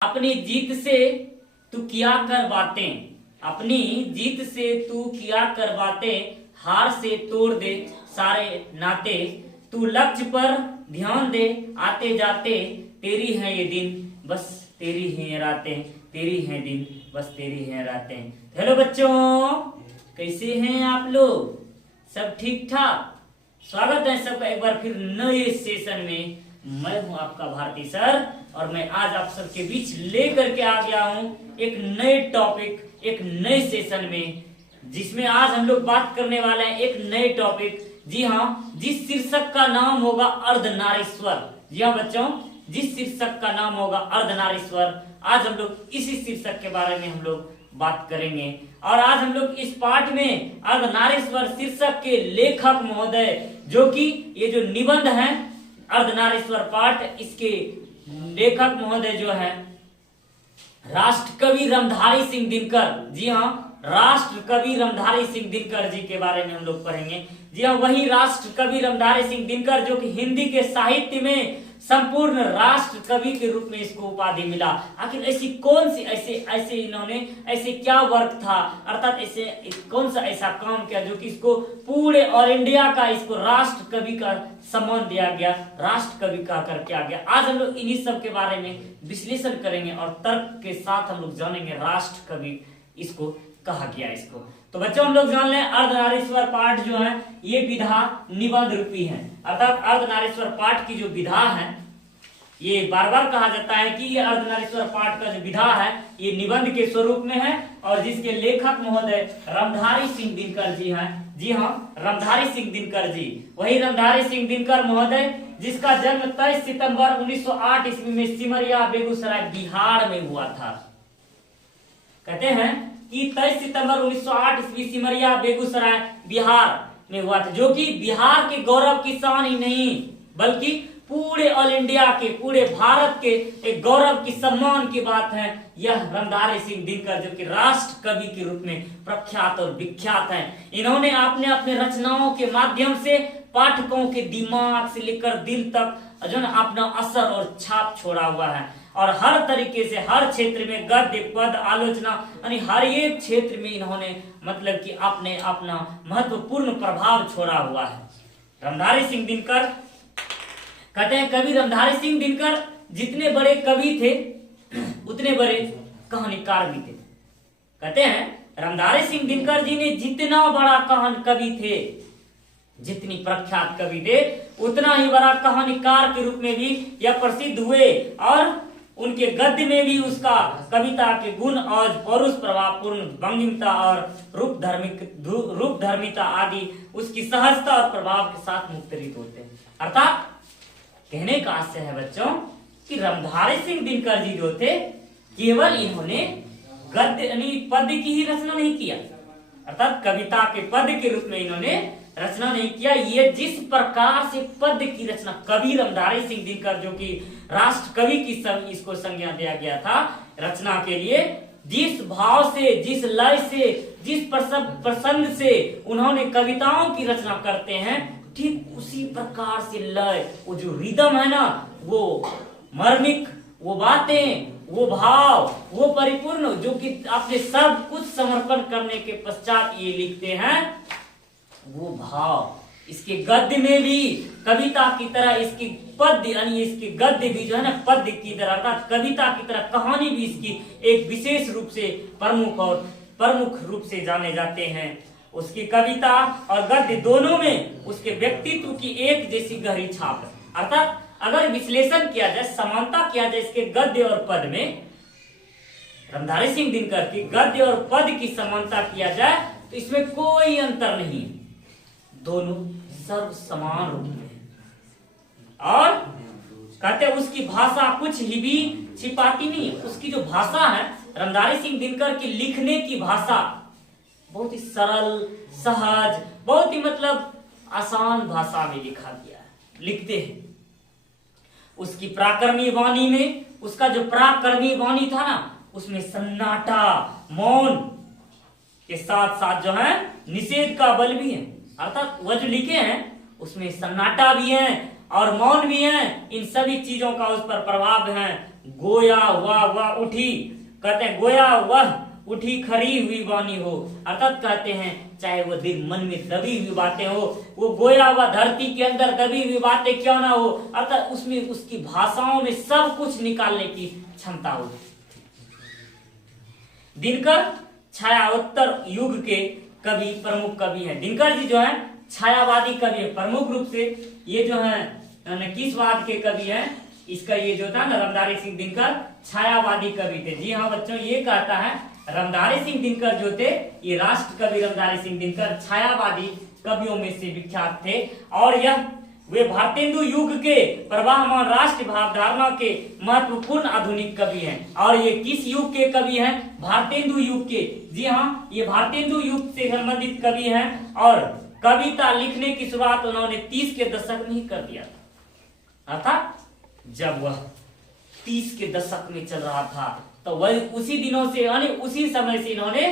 अपनी जीत से तू किया कर बातें, अपनी जीत से तू किया कर बातें, हार से तोड़ दे सारे नाते। तू लक्ष्य पर ध्यान दे, आते जाते तेरी है ये दिन, बस तेरी है ये रातें, तेरी है दिन, बस तेरी है रातें। हेलो बच्चों, कैसे हैं आप लोग? सब ठीक ठाक? स्वागत है सबका एक बार फिर नए सेशन में। मैं हूं आपका भारती सर और मैं आज आप सबके बीच लेकर के आ गया हूं एक नए टॉपिक, एक नए सेशन में, जिसमें आज हम लोग बात करने वाले हैं एक नए टॉपिक। जी हाँ, जिस शीर्षक का नाम होगा अर्धनारीश्वर। जी हाँ बच्चों, जिस शीर्षक का नाम होगा अर्धनारीश्वर, आज हम लोग इसी शीर्षक के बारे में हम लोग बात करेंगे। और आज हम लोग इस पाठ में अर्धनारीश्वर शीर्षक के लेखक महोदय, जो कि ये जो निबंध है अर्धनारीश्वर पाठ, इसके लेखक महोदय जो है राष्ट्रकवि रामधारी सिंह दिनकर। जी हाँ, राष्ट्रकवि रामधारी सिंह दिनकर जी के बारे में हम लोग पढ़ेंगे। जी हाँ, वही राष्ट्रकवि रामधारी सिंह दिनकर जो कि हिंदी के साहित्य में संपूर्ण राष्ट्र कवि के रूप में इसको उपाधि मिला। आखिर ऐसी कौन सी ऐसे इन्होंने ऐसे क्या वर्क था, अर्थात ऐसे कौन सा ऐसा काम किया जो कि इसको पूरे ऑल इंडिया का इसको राष्ट्र कवि का सम्मान दिया गया, राष्ट्र कवि का कर किया गया। आज हम लोग इन्हीं सब के बारे में विश्लेषण करेंगे और तर्क के साथ हम लोग जानेंगे राष्ट्र कवि इसको कहा गया इसको। तो बच्चों हम लोग जान लें अर्धनारीश्वर पाठ जो है ये विधा निबंध रूपी है, अर्थात अर्धनारीश्वर पाठ की जो विधा है, ये बार बार कहा जाता है कि ये अर्धनारीश्वर पाठ का जो विधा है ये निबंध के स्वरूप में है और जिसके लेखक महोदय रामधारी सिंह दिनकर जी हैं। जी हाँ, रामधारी सिंह दिनकर जी, वही रामधारी सिंह दिनकर महोदय जिसका जन्म 23 सितंबर 1908 ईस्वी में सिमरिया बेगूसराय बिहार में हुआ था। कहते हैं कि 23 सितंबर 1908 ईस्वी सिमरिया बेगूसराय बिहार में हुआ था, जो कि बिहार के गौरव की शान ही नहीं बल्कि पूरे ऑल इंडिया के, पूरे भारत के एक गौरव की सम्मान की बात है। यह रामधारी सिंह दिनकर जो कि राष्ट्र कवि के रूप में प्रख्यात और विख्यात हैं। इन्होंने अपने अपने रचनाओं के माध्यम से पाठकों के दिमाग से लेकर दिल तक जो है अपना असर और छाप छोड़ा हुआ है और हर तरीके से हर क्षेत्र में गद्य पद आलोचना यानी हर एक क्षेत्र में इन्होंने मतलब कि अपने अपना महत्वपूर्ण प्रभाव छोड़ा हुआ है। रामधारी सिंह दिनकर, कहते हैं कवि रामधारी सिंह दिनकर जितने बड़े कवि थे उतने बड़े कहानीकार भी थे। कहते हैं रामधारी सिंह दिनकर जी ने जितना बड़ा कहानी कवि थे, जितनी प्रख्यात कवि थे, उतना ही बड़ा कहानीकार के रूप में भी यह प्रसिद्ध हुए और उनके गद्य में भी उसका कविता के गुण और पौरुष प्रभावपूर्ण भंगिमता और रूप धर्मिता आदि उसकी सहजता और प्रभाव के साथ मुखरित होते हैं। अर्थात कहने का आशय है बच्चों कि रामधारी सिंह दिनकर जी जो थे केवल इन्होंने गद्य यानी पद्य की ही रचना नहीं किया, अर्थात कविता के पद्य के रूप में इन्होंने रचना नहीं किया। ये जिस प्रकार से पद्य की रचना कवि रामधारी सिंह दिनकर जो कि राष्ट्र कवि की इसको संज्ञा दिया गया था रचना के लिए, जिस भाव से, जिस लय से, जिस प्रसंग से उन्होंने कविताओं की रचना करते हैं, ठीक उसी प्रकार से लय, वो जो रिदम है ना, वो मर्मिक, वो बातें, वो भाव, वो परिपूर्ण जो कि अपने सब कुछ समर्पण करने के पश्चात ये लिखते हैं, वो भाव इसके गद्य में भी कविता की तरह इसकी पद्य यानी इसके गद्य भी जो है ना पद्य की तरह अर्थात कविता की तरह कहानी भी इसकी एक विशेष रूप से प्रमुख रूप से जाने जाते हैं। उसकी कविता और गद्य दोनों में उसके व्यक्तित्व की एक जैसी गहरी छाप है। अर्थात अगर विश्लेषण किया जाए, समानता किया जाए इसके गद्य और पद में, रामधारी सिंह दिनकर की गद्य और पद की समानता किया जाए तो इसमें कोई अंतर नहीं है, दोनों सर्व समान रूप में और कहते हैं उसकी भाषा कुछ ही भी छिपाती नहीं है। उसकी जो भाषा है रामधारी सिंह दिनकर की लिखने की भाषा बहुत ही सरल, सहज, बहुत ही मतलब आसान भाषा में लिखा गया है, लिखते हैं। उसकी पराक्रमी वाणी में, उसका जो पराक्रमी वाणी था ना, उसमें सन्नाटा, मौन के साथ साथ जो है निषेध का बल भी है। अर्थात वह जो लिखे हैं उसमें सन्नाटा भी है और मौन भी है। इन सभी चीजों का उस पर प्रभाव है गोया वह उठी, कहते हैं गोया वह उठी खरी हुई वाणी हो, अर्थात कहते हैं चाहे वो दिल मन में दबी हुई बातें हो, वो गोया वह धरती के अंदर दबी हुई बातें क्यों ना हो, अर्थात उसमें उसकी भाषाओं में सब कुछ निकालने की क्षमता हो। दिनकर छायावोत्तर युग के कवि, प्रमुख कवि हैं। दिनकर जी जो है छायावादी कवि है, प्रमुख रूप से ये जो है किसवाद के कवि हैं, इसका ये जो था ना रामधारी सिंह दिनकर छायावादी कवि थे। जी हाँ बच्चों, ये कहता है रामधारी सिंह दिनकर जो थे ये राष्ट्र कवि रामधारी सिंह दिनकर छायावादी कवियों में से विख्यात थे, और यह वे भारतेंदु युग के प्रवाहमान राष्ट्र भावधारणा के महत्वपूर्ण आधुनिक कवि हैं। और ये किस युग के कवि हैं? भारतेंदु युग के। जी हाँ, ये भारतेंदु युग से संबंधित कवि हैं, और कविता लिखने की शुरुआत उन्होंने 30 के दशक में ही कर दिया था, अर्थात जब वह 30 के दशक में चल रहा था तो वह उसी दिनों से यानी उसी समय से इन्होंने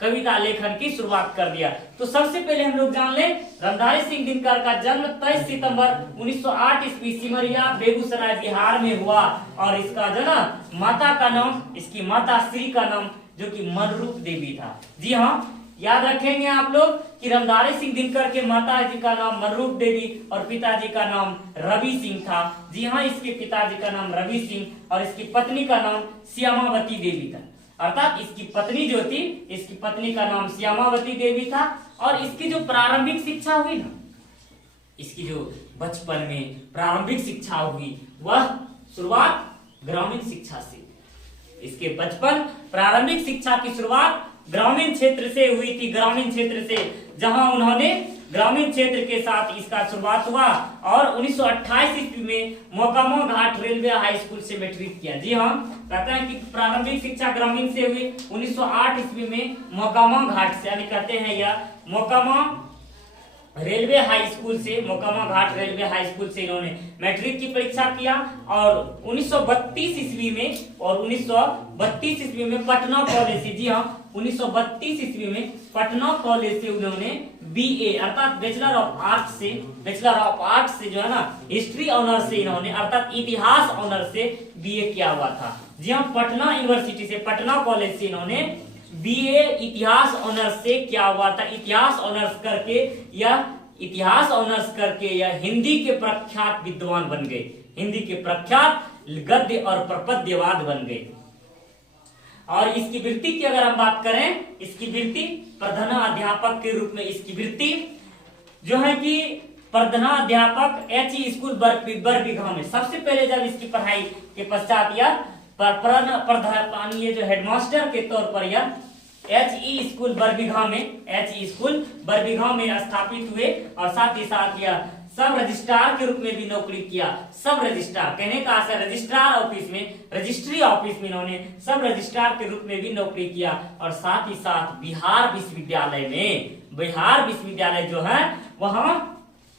कविता लेखन की शुरुआत कर दिया। तो सबसे पहले हम लोग जान लें रामधारी सिंह दिनकर का जन्म 23 सितंबर 1908 ईस्वी सिमरिया बेगूसराय बिहार में हुआ, और इसका जो ना माता का नाम, इसकी माता श्री का नाम जो कि मनरूप देवी था। जी हाँ, याद रखेंगे आप लोग कि रामधारी सिंह दिनकर के माता जी का नाम मनरूप देवी और पिताजी का नाम रवि सिंह था। जी हाँ, इसके पिताजी का नाम रवि सिंह और इसकी पत्नी का नाम श्यामावती देवी था, अर्थात इसकी पत्नी जो थी, इसकी पत्नी का नाम श्यामावती देवी था। और इसकी जो प्रारंभिक शिक्षा हुई ना, इसकी जो बचपन में प्रारंभिक शिक्षा हुई वह शुरुआत ग्रामीण शिक्षा से, इसके बचपन प्रारंभिक शिक्षा की शुरुआत ग्रामीण क्षेत्र से हुई थी, ग्रामीण क्षेत्र से, जहां उन्होंने ग्रामीण क्षेत्र के साथ इसका शुरुआत हुआ, और 1928 ईस्वी में मोकामा घाट रेलवे हाई स्कूल से मैट्रिक किया। जी हाँ, कहते हैं कि प्रारंभिक शिक्षा ग्रामीण से हुई 1908 ईस्वी में मोकामा घाट से, यानी कहते हैं यह मोकामा रेलवे हाई स्कूल से, मोकामा घाट रेलवे हाई स्कूल से इन्होंने मैट्रिक की परीक्षा किया, और 1932 ईस्वी में पटना कॉलेज से, जी हाँ 1932 ईस्वी में पटना कॉलेज से उन्होंने बीए अर्थात बैचलर ऑफ आर्ट्स से जो है ना हिस्ट्री ऑनर से इन्होंने अर्थात इतिहास ऑनर से बीए किया हुआ था। जी हाँ, पटना यूनिवर्सिटी से, पटना कॉलेज से इन्होंने बीए इतिहास ऑनर्स से क्या हुआ था, इतिहास ऑनर्स करके यह हिंदी के प्रख्यात विद्वान बन गए, हिंदी के प्रख्यात गद्य और प्रपद्यवाद बन गए। और इसकी वृत्ति की अगर हम बात करें, इसकी वृत्ति प्रधानाध्यापक के रूप में, इसकी वृत्ति जो है कि प्रधानाध्यापक एचई स्कूल बरबीघा में, सबसे पहले जब इसकी पढ़ाई के पश्चात यह ये जो हेडमास्टर के तौर पर यह एचई स्कूल बरबीघा में स्थापित हुए, और साथ ही साथ यह सब रजिस्ट्रार के रूप में भी नौकरी किया। सब रजिस्ट्रार कहने का आशय रजिस्ट्रार ऑफिस में, रजिस्ट्री ऑफिस में इन्होंने सब रजिस्ट्रार के रूप में भी नौकरी किया, और साथ ही साथ बिहार विश्वविद्यालय जो है वहां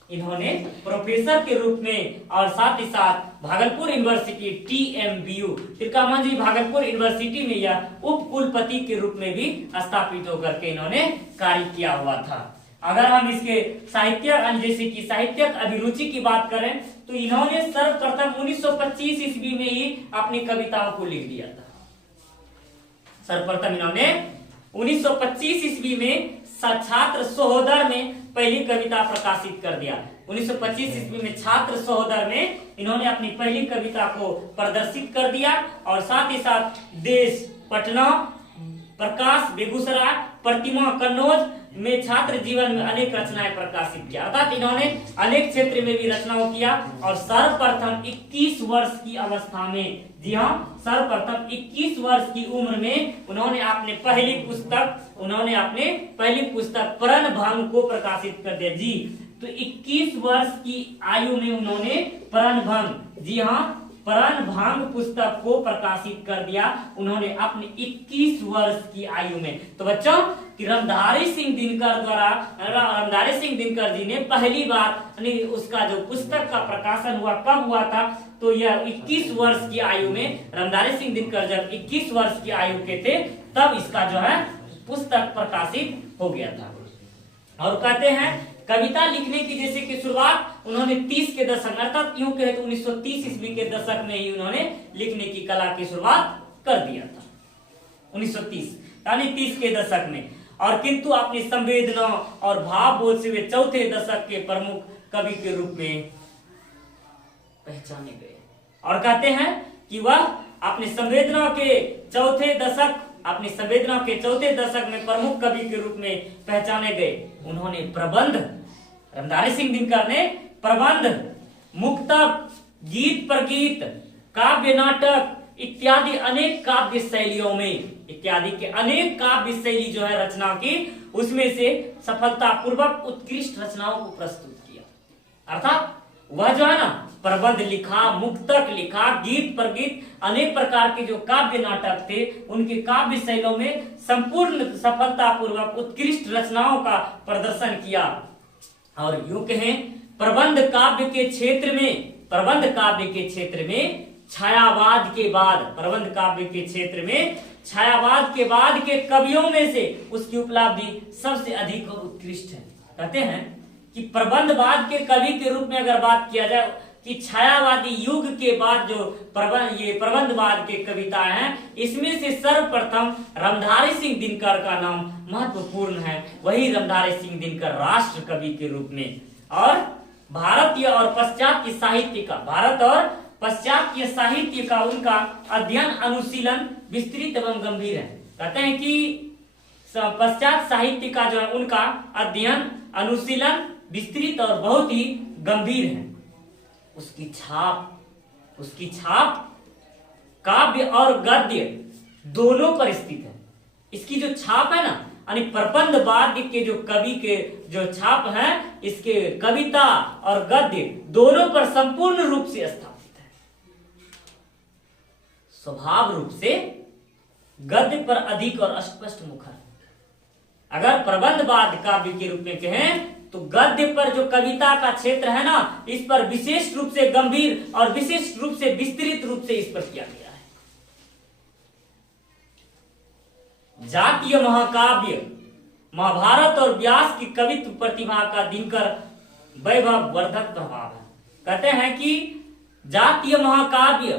इन्होंने प्रोफेसर के रूप में, और साथ ही साथ Bhagalpur university TMBU Tilkamanjhi Bhagalpur university में यह उप कुलपति के रूप में भी स्थापित होकर के इन्होंने कार्य किया हुआ था। अगर हम इसके साहित्य जैसे कि साहित्यक अभिरुचि की बात करें तो इन्होंने सर्वप्रथम 1925 ईस्वी में ही अपनी कविताओं को लिख दिया था। सर्वप्रथम इन्होंने 1925 ईस्वी में छात्र सहोदर में पहली कविता प्रकाशित कर दिया। 1925 ईस्वी में छात्र सहोदर में इन्होंने अपनी पहली कविता को प्रदर्शित कर दिया, और साथ ही साथ देश, पटना, प्रकाश, बेगूसराय, प्रतिमा, कन्नौज में छात्र जीवन में अनेक रचनाएं प्रकाशित किया, अर्थात इन्होंने अनेक क्षेत्र में भी रचनाओं किया। और सर्वप्रथम 21 वर्ष की अवस्था में, जी हाँ सर्वप्रथम 21 वर्ष की उम्र में उन्होंने अपने पहली पुस्तक प्रणभंग को प्रकाशित कर दिया। जी, तो 21 वर्ष की आयु में उन्होंने प्रणभंग, जी हाँ प्रणभंग पुस्तक को प्रकाशित कर दिया उन्होंने अपने 21 वर्ष की आयु में। तो बच्चों कि रामधारी सिंह दिनकर जी ने पहली बार उसका जो पुस्तक का प्रकाशन हुआ कब हुआ था, तो यह 21 वर्ष की आयु में, रामधारी सिंह दिनकर जब 21 वर्ष की आयु के थे तब इसका जो है पुस्तक प्रकाशित हो गया था। और कहते हैं कविता लिखने की जैसे कि शुरुआत उन्होंने 30 के दशक अर्थात यूं कहे तो 1930 ईस्वी के दशक में ही उन्होंने लिखने की कला की शुरुआत कर दिया था, 1930 यानी 30 के दशक में। और किंतु अपनी संवेदना और भावबोध से वे चौथे दशक के प्रमुख कवि के रूप में पहचाने गए और कहते हैं कि वह अपनी संवेदना के चौथे दशक में प्रमुख कवि के रूप में पहचाने गए। उन्होंने प्रबंध, रामधारी सिंह दिनकर ने प्रबंध, मुक्तक, गीत प्रगीत, काव्य नाटक इत्यादि अनेक काव्य शैलियों में अनेक काव्य शैली जो है रचना की, उसमें से सफलतापूर्वक उत्कृष्ट रचनाओं को प्रस्तुत किया। अर्थात वह जो है ना प्रबंध लिखा, मुक्तक लिखा, गीत प्रगीत, अनेक प्रकार के जो काव्य नाटक थे उनके काव्य शैलियों में संपूर्ण सफलतापूर्वक उत्कृष्ट रचनाओं का प्रदर्शन किया। और यूं कहें प्रबंध काव्य के क्षेत्र में छायावाद के बाद के कवियों में से उसकी उपलब्धि सबसे अधिक और उत्कृष्ट है। कहते हैं कि प्रबंधवाद के कवि के रूप में अगर बात किया जाए कि छायावादी युग के बाद जो प्रबंधवाद के कविता हैं, इसमें से सर्वप्रथम रामधारी सिंह दिनकर का नाम महत्वपूर्ण है। वही रामधारी सिंह दिनकर राष्ट्र कवि के रूप में और भारत और पाश्चात्य साहित्य का उनका अध्ययन अनुशीलन विस्तृत एवं गंभीर है। कहते हैं कि पश्चात साहित्य का जो है उनका अध्ययन अनुशीलन विस्तृत और बहुत ही गंभीर है। उसकी छाप काव्य और गद्य दोनों पर स्थित है। इसकी जो छाप है ना, यानी प्रबंधवाद के जो कवि के जो छाप है, इसके कविता और गद्य दोनों पर संपूर्ण रूप से स्थापित है। स्वभाव रूप से गद्य पर अधिक और स्पष्ट मुखर। अगर प्रबंधवाद काव्य के रूप में कहें तो गद्य पर जो कविता का क्षेत्र है ना, इस पर विशेष रूप से गंभीर और विशेष रूप से विस्तृत रूप से इस पर किया गया है। जातीय महाकाव्य महाभारत और व्यास की कवित्व प्रतिभा का दिनकर वैभव वर्धक प्रभाव है। कहते हैं कि जातीय महाकाव्य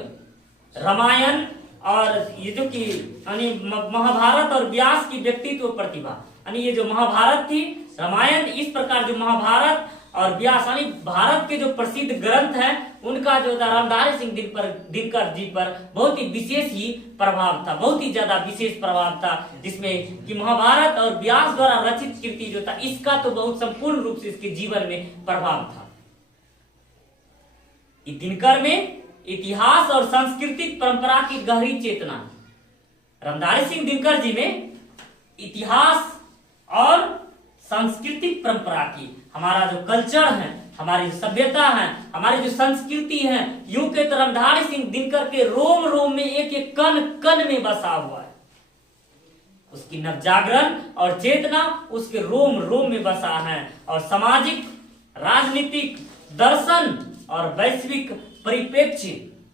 रामायण और ये जो कि यानी महाभारत और व्यास की व्यक्तित्व प्रतिभा, यानी ये जो महाभारत थी, रामायण, इस प्रकार जो महाभारत और व्यास यानी भारत के जो प्रसिद्ध ग्रंथ हैं, उनका जो रामधारी सिंह दिनकर जी पर बहुत ही विशेष ही प्रभाव था, बहुत ही ज्यादा विशेष प्रभाव था, जिसमें कि महाभारत और व्यास द्वारा रचित कृति जो था, इसका तो बहुत संपूर्ण रूप से इसके जीवन में प्रभाव था। दिनकर में इतिहास और सांस्कृतिक परंपरा की गहरी चेतना। रामधारी सिंह दिनकर जी में इतिहास और सांस्कृतिक परंपरा की, हमारा जो कल्चर है, हमारी सभ्यता है, हमारी जो संस्कृति है, यूं के तो रामधारी सिंह दिनकर के रोम रोम में एक एक कण कण में बसा हुआ है। उसकी नवजागरण और चेतना उसके रोम रोम में बसा है। और सामाजिक, राजनीतिक, दर्शन और वैश्विक परिप्रेक्ष्य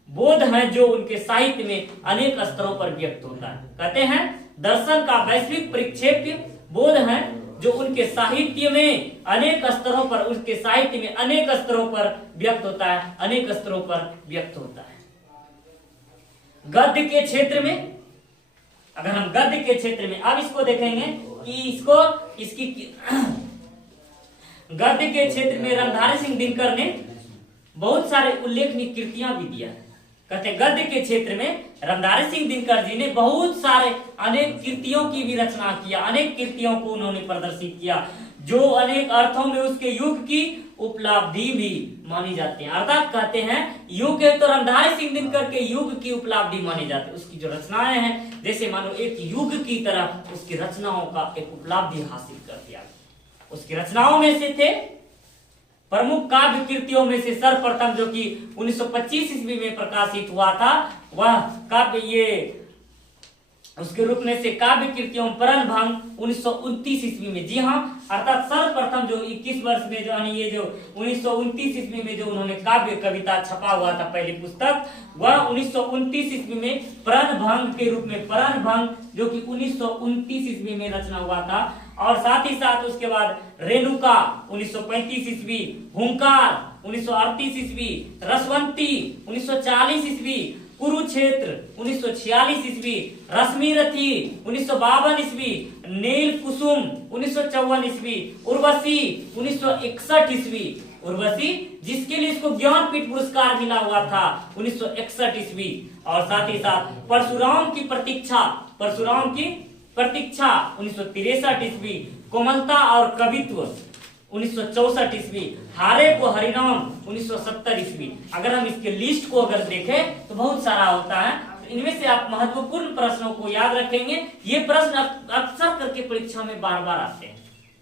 बोध है जो उनके साहित्य में अनेक स्तरों पर व्यक्त होता है। कहते हैं दर्शन का वैश्विक परिप्रेक्ष्य बोध है जो उनके साहित्य में अनेक स्तरों पर, उसके साहित्य में अनेक स्तरों पर व्यक्त होता है, अनेक स्तरों पर व्यक्त होता है। गद्य के क्षेत्र में, अगर हम गद्य के क्षेत्र में अब इसको देखेंगे कि इसकी गद्य के क्षेत्र में रामधारी सिंह दिनकर ने बहुत सारे उल्लेखनीय कृतियां भी दिया है। कहते गद्य के क्षेत्र में रामधारी सिंह दिनकर जी ने बहुत सारे अनेक कृतियों की भी रचना किया, अनेक कृतियों को उन्होंने प्रदर्शित किया, जो अनेक अर्थों में उसके युग की उपलब्धि भी मानी जाती है। अर्थात कहते हैं युग के तो रामधारी सिंह दिनकर के युग की उपलब्धि मानी जाती है। उसकी जो रचनाएं हैं, जैसे मानो एक युग की तरह उसकी रचनाओं का एक उपलब्धि हासिल कर दिया। उसकी रचनाओं में से थे प्रमुख काव्य कृतियों में से सर्वप्रथम जो कि 1925 ईस्वी में प्रकाशित हुआ था, वह काव्य ये उसके रूप में से काव्य कृतियों प्रणभंग 1929 ईस्वी में। जी हाँ, अर्थात सर्वप्रथम जो 21 वर्ष में जो ये जो 1929 ईस्वी में जो उन्होंने काव्य कविता छपा हुआ था पहली पुस्तक, वह 1929 ईस्वी में प्रणभंग के रूप में, प्रणभंग जो कि 1929 ईस्वी में रचना हुआ था, और साथ ही साथ उसके बाद रेणुका 1935 ईस्वी, हुंकार 1938 ईस्वी, रसवंती 1940 ईस्वी, कुरुक्षेत्र 1946 ईस्वी, रश्मिरथी 1952 ईस्वी, नील कुसुम 1954 ईस्वी, उर्वशी 1961 ईस्वी, उर्वशी जिसके लिए इसको ज्ञानपीठ पुरस्कार मिला हुआ था 1961 ईस्वी। और साथ ही साथ परशुराम की प्रतीक्षा 1963 ईस्वी, कोमलता और कवित्व 1964 ईस्वी, हारे को हरिनाम 1970 ईस्वी। अगर हम इसके लिस्ट को अगर देखें तो बहुत सारा होता है, तो इनमें से आप महत्वपूर्ण प्रश्नों को याद रखेंगे। ये प्रश्न अक्सर करके परीक्षा में बार बार आते हैं,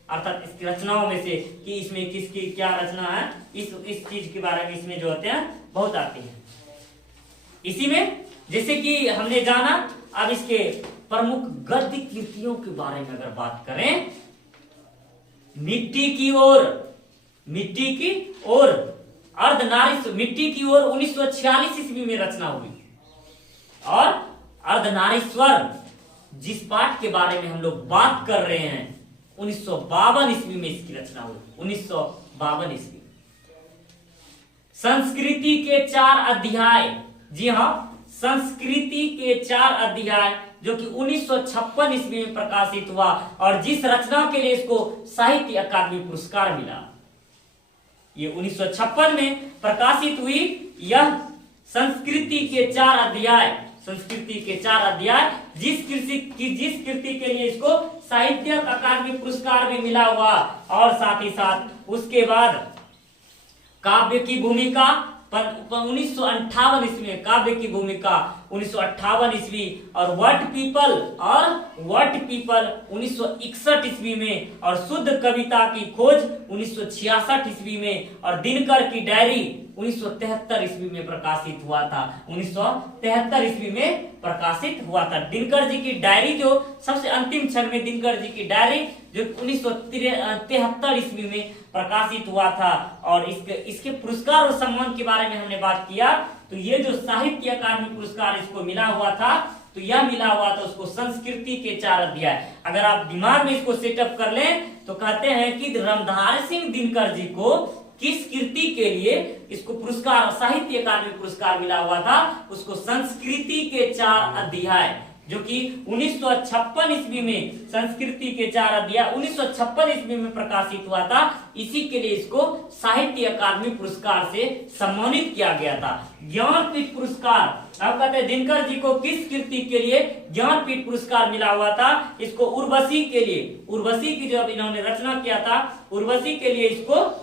अर्थात इसकी रचनाओं में से कि इसमें किसकी क्या रचना है, इस चीज के बारे में इसमें जो होते हैं बहुत आती है। इसी में जैसे कि हमने जाना, अब इसके प्रमुख गद्य कृतियों के बारे में अगर बात करें, मिट्टी की ओर अर्धनारीश्वर, मिट्टी की ओर 1946 ईस्वी में रचना हुई, और अर्धनारीश्वर जिस पाठ के बारे में हम लोग बात कर रहे हैं 1952 ईस्वी में इसकी रचना हुई, 1952 ईस्वी। संस्कृति के 4 अध्याय, जी हाँ, संस्कृति के 4 अध्याय जो कि 1956 ईस्वी में प्रकाशित हुआ, और जिस रचना के लिए इसको साहित्य अकादमी पुरस्कार मिला, ये 1956 में प्रकाशित हुई यह संस्कृति के 4 अध्याय, जिस कृति के लिए इसको साहित्य अकादमी पुरस्कार भी मिला हुआ। और साथ ही साथ उसके बाद काव्य की भूमिका 1958 ईस्वी में, काव्य की भूमिका 1958 ईस्वी, और व्हाट पीपल 1961 ईस्वी में, और शुद्ध कविता की खोज 1966 ईस्वी में, और दिनकर की डायरी 1973 ईस्वी में प्रकाशित हुआ था। 1973 ईस्वी में प्रकाशित हुआ था दिनकर जी की डायरी, जो सबसे अंतिम क्षण में दिनकर जी की डायरी जो 1973 ईस्वी में प्रकाशित हुआ था। और इसके पुरस्कार और सम्मान के बारे में हमने बात किया, तो ये जो साहित्य अकादमी पुरस्कार इसको मिला हुआ था, तो यह मिला हुआ था उसको संस्कृति के 4 अध्याय। अगर आप दिमाग में इसको सेटअप कर लें तो कहते हैं कि रामधारी सिंह दिनकर जी को किस कृति के लिए इसको पुरस्कार, साहित्य अकादमी पुरस्कार मिला हुआ था, उसको संस्कृति के 4 अध्याय, जो कि 1956 ईस्वी में, संस्कृति के 4 अध्याय 1956 ईस्वी में प्रकाशित हुआ था। इसी के लिए इसको साहित्य अकादमी पुरस्कार से सम्मानित किया गया था। ज्ञानपीठ पुरस्कार, अब कहते हैं दिनकर जी को किस कृति के लिए ज्ञानपीठ पुरस्कार मिला हुआ था, इसको उर्वशी के लिए, उर्वशी की जब इन्होंने रचना किया था, उर्वशी के लिए इसको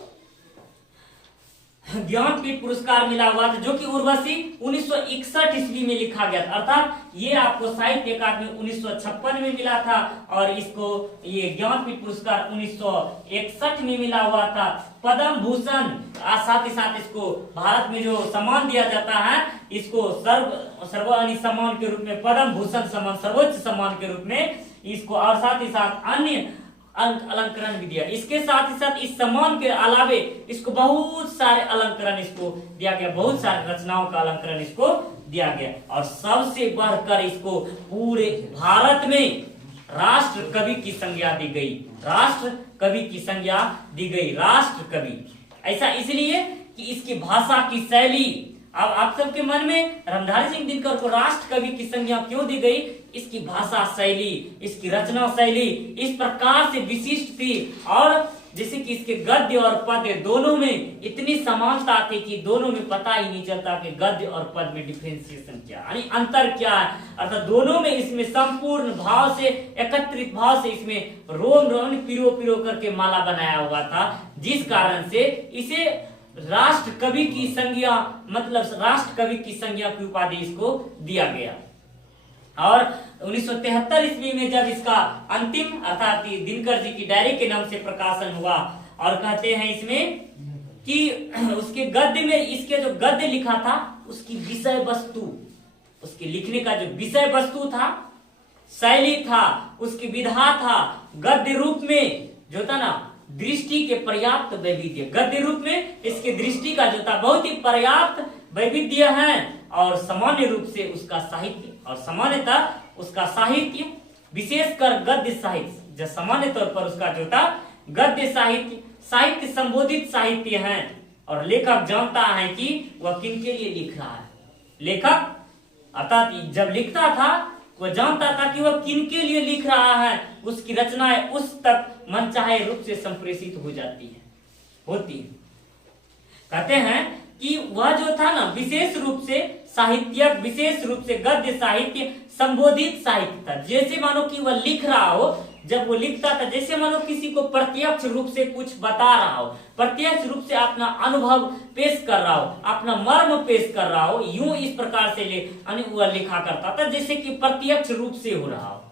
ज्ञानपीठ पुरस्कार मिला हुआ था, जो कि उर्वशी 1961 ईस्वी में लिखा गया था। अर्थात ये आपको साहित्य अकादमी 1956 में मिला था, और इसको ये ज्ञानपीठ पुरस्कार 1961 में मिला हुआ था। पद्म भूषण, साथ ही साथ इसको भारत में जो सम्मान दिया जाता है, इसको सर्वोच्च सम्मान के रूप में पद्म भूषण सम्मान, सर्वोच्च सम्मान के रूप में इसको, और साथ ही साथ अन्य अलंकरण भी दिया। इसके साथ ही साथ इस सम्मान के अलावे इसको बहुत सारे अलंकरण इसको दिया गया, बहुत सारे रचनाओं का अलंकरण इसको दिया गया, और सबसे बढ़कर इसको पूरे भारत में राष्ट्र कवि की संज्ञा दी गई, राष्ट्र कवि की संज्ञा दी गई, राष्ट्र कवि। ऐसा इसलिए कि इसकी भाषा की शैली, अब आप सबके मन में रामधारी सिंह दिनकर को राष्ट्र कवि की संज्ञा क्यों दी गई, इसकी भाषा शैली, इसकी रचना शैली इस प्रकार से विशिष्ट थी, और जैसे कि इसके गद्य और पद्य दोनों में इतनी समानता थी कि दोनों में पता ही नहीं चलता कि गद्य और पद्य में डिफरेंशिएशन क्या, यानी अंतर क्या है। अर्थात दोनों में इसमें संपूर्ण भाव से, एकत्रित भाव से इसमें रोम रोम पिरो करके माला बनाया हुआ था, जिस कारण से इसे राष्ट्र कवि की संज्ञा, मतलब राष्ट्र कवि की संज्ञा की उपाधि इसको दिया गया। और 1973 ईस्वी में जब इसका अंतिम, अर्थात दिनकर जी की डायरी के नाम से प्रकाशन हुआ, और कहते हैं इसमें कि उसके गद्य में, इसके जो गद्य लिखा था उसकी विषय वस्तु, उसके लिखने का जो विषय वस्तु था, शैली था, उसकी विधा था, गद्य रूप में जो था ना, दृष्टि के पर्याप्त वैविध्य, गद्य रूप में इसके दृष्टि का जो था बहुत ही पर्याप्त वैविध्य है, और सामान्य रूप से उसका साहित्य, और सामान्यतः उसका साहित्य, विशेषकर गद्य साहित्य, जो सामान्य तौर पर उसका जो था गद्य साहित्य, साहित्य संबोधित साहित्य है और लेखक जानता है कि वह किनके लिए लिख रहा है। लेखक अर्थात जब लिखता था वह जानता था कि वह किनके लिए लिख रहा है, उसकी रचनाएं उस तक मनचाहे रूप से संप्रेषित हो जाती है, होती है। कहते हैं कि वह जो था ना विशेष रूप से साहित्यक, विशेष रूप से गद्य साहित्य संबोधित साहित्य था। जैसे मानो कि वह लिख रहा हो, जब वो लिखता था जैसे मानो किसी को प्रत्यक्ष रूप से कुछ बता रहा हो, प्रत्यक्ष रूप से अपना अनुभव पेश कर रहा हो, अपना मर्म पेश कर रहा हो, यूं इस प्रकार से वह लिखा करता था जैसे कि प्रत्यक्ष रूप से हो रहा हो।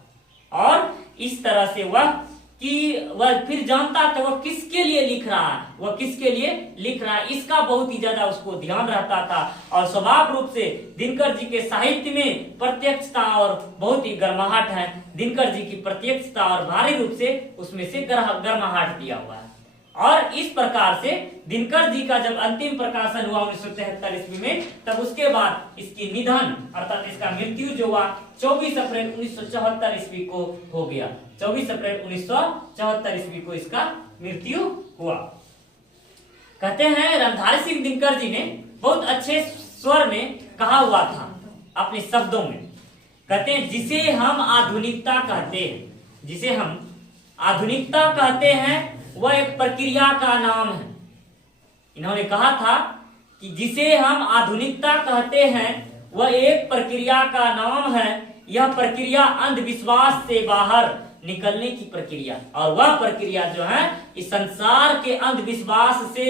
और इस तरह से वह फिर जानता था वह किसके लिए लिख रहा है, वह किसके लिए लिख रहा है, इसका बहुत ही ज्यादा उसको ध्यान रहता था। और स्वभाव रूप से दिनकर जी के साहित्य में प्रत्यक्षता और बहुत ही गर्माहट है। दिनकर जी की प्रत्यक्षता और भारी रूप से उसमें से गर्माहट दिया हुआ है। और इस प्रकार से दिनकर जी का जब अंतिम प्रकाशन हुआ 1973 ईस्वी में, तब उसके बाद इसकी निधन अर्थात इसका मृत्यु जो हुआ 24 अप्रैल 1974 ईस्वी को हो गया। 24 अप्रैल 1974 ईस्वी को इसका मृत्यु हुआ। कहते हैं रामधारी सिंह दिनकर जी ने बहुत अच्छे स्वर में कहा हुआ था अपने शब्दों में। कहते हैं जिसे हम आधुनिकता कहते हैं, जिसे हम आधुनिकता कहते हैं वह एक प्रक्रिया का नाम है। इन्होंने कहा था कि जिसे हम आधुनिकता कहते हैं वह एक प्रक्रिया का नाम है। यह प्रक्रिया अंधविश्वास से बाहर निकलने की प्रक्रिया, और वह प्रक्रिया जो है इस संसार के अंधविश्वास से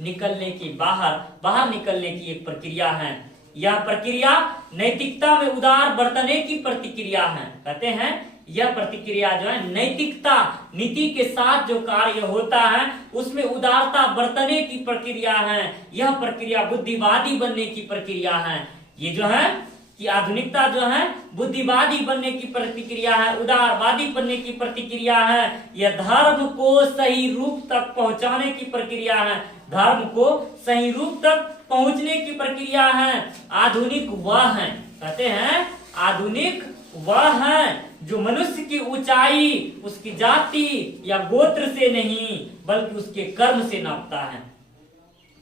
निकलने की बाहर निकलने की एक प्रक्रिया है। यह प्रक्रिया नैतिकता में उदार बरतने की प्रतिक्रिया है। कहते हैं यह प्रतिक्रिया जो है नैतिकता, नीति के साथ जो कार्य होता है उसमें उदारता बरतने की प्रक्रिया है। यह प्रक्रिया बुद्धिवादी बनने की प्रक्रिया है। ये जो है कि आधुनिकता जो है बुद्धिवादी बनने की प्रतिक्रिया है, उदारवादी बनने की प्रतिक्रिया है। यह धर्म को सही रूप तक पहुंचाने की प्रक्रिया है, धर्म को सही रूप तक पहुंचने की प्रक्रिया है। आधुनिक वह है, कहते हैं आधुनिक वह है जो मनुष्य की ऊंचाई उसकी जाति या गोत्र से नहीं बल्कि उसके कर्म से नापता है।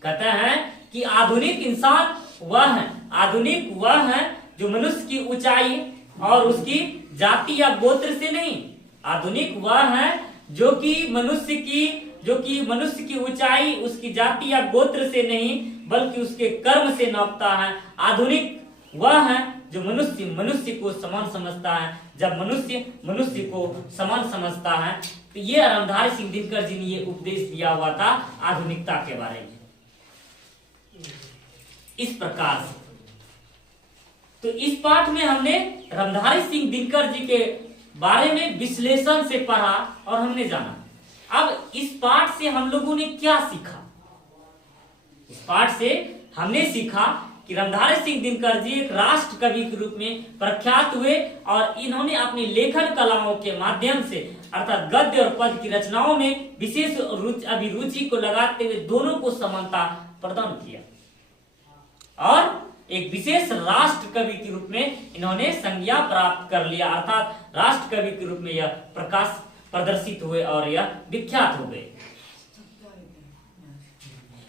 कहते हैं कि आधुनिक इंसान वह है, आधुनिक वह है जो मनुष्य की ऊंचाई और उसकी जाति या गोत्र से नहीं, आधुनिक वह है जो कि मनुष्य की ऊंचाई उसकी जाति या गोत्र से नहीं बल्कि उसके कर्म से नापता है। आधुनिक वह है जो मनुष्य को समान समझता है। जब मनुष्य को समान समझता है तो ये रामधारी सिंह दिनकर जी ने ये उपदेश दिया हुआ था आधुनिकता के बारे में इस प्रकार से। तो इस पाठ में हमने रामधारी सिंह दिनकर जी के बारे में विश्लेषण से पढ़ा और हमने जाना। अब इस पाठ से हम लोगों ने क्या सीखा? इस पाठ से हमने सीखा कि रामधारी सिंह दिनकर जी एक राष्ट्र कवि के रूप में प्रख्यात हुए और इन्होंने अपनी लेखन कलाओं के माध्यम से अर्थात गद्य और पद्य की रचनाओं में विशेष अभिरुचि को लगाते हुए दोनों को समानता प्रदान किया और एक विशेष राष्ट्र कवि के रूप में इन्होंने संज्ञा प्राप्त कर लिया, अर्थात राष्ट्र कवि के रूप में यह प्रदर्शित हुए और यह विख्यात हो गए।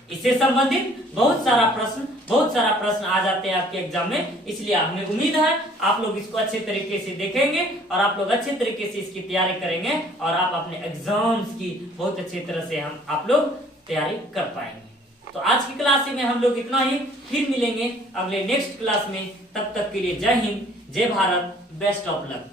इससे संबंधित बहुत सारा प्रश्न आ जाते हैं आपके एग्जाम में, इसलिए हमें उम्मीद है आप लोग इसको अच्छे तरीके से देखेंगे और आप लोग अच्छे तरीके से इसकी तैयारी करेंगे और आप अपने एग्जाम्स की बहुत अच्छी तरह से आप लोग तैयारी कर पाएंगे। तो आज की क्लास में हम लोग इतना ही, फिर मिलेंगे अगले नेक्स्ट क्लास में। तब तक के लिए जय हिंद, जय भारत, बेस्ट ऑफ लक।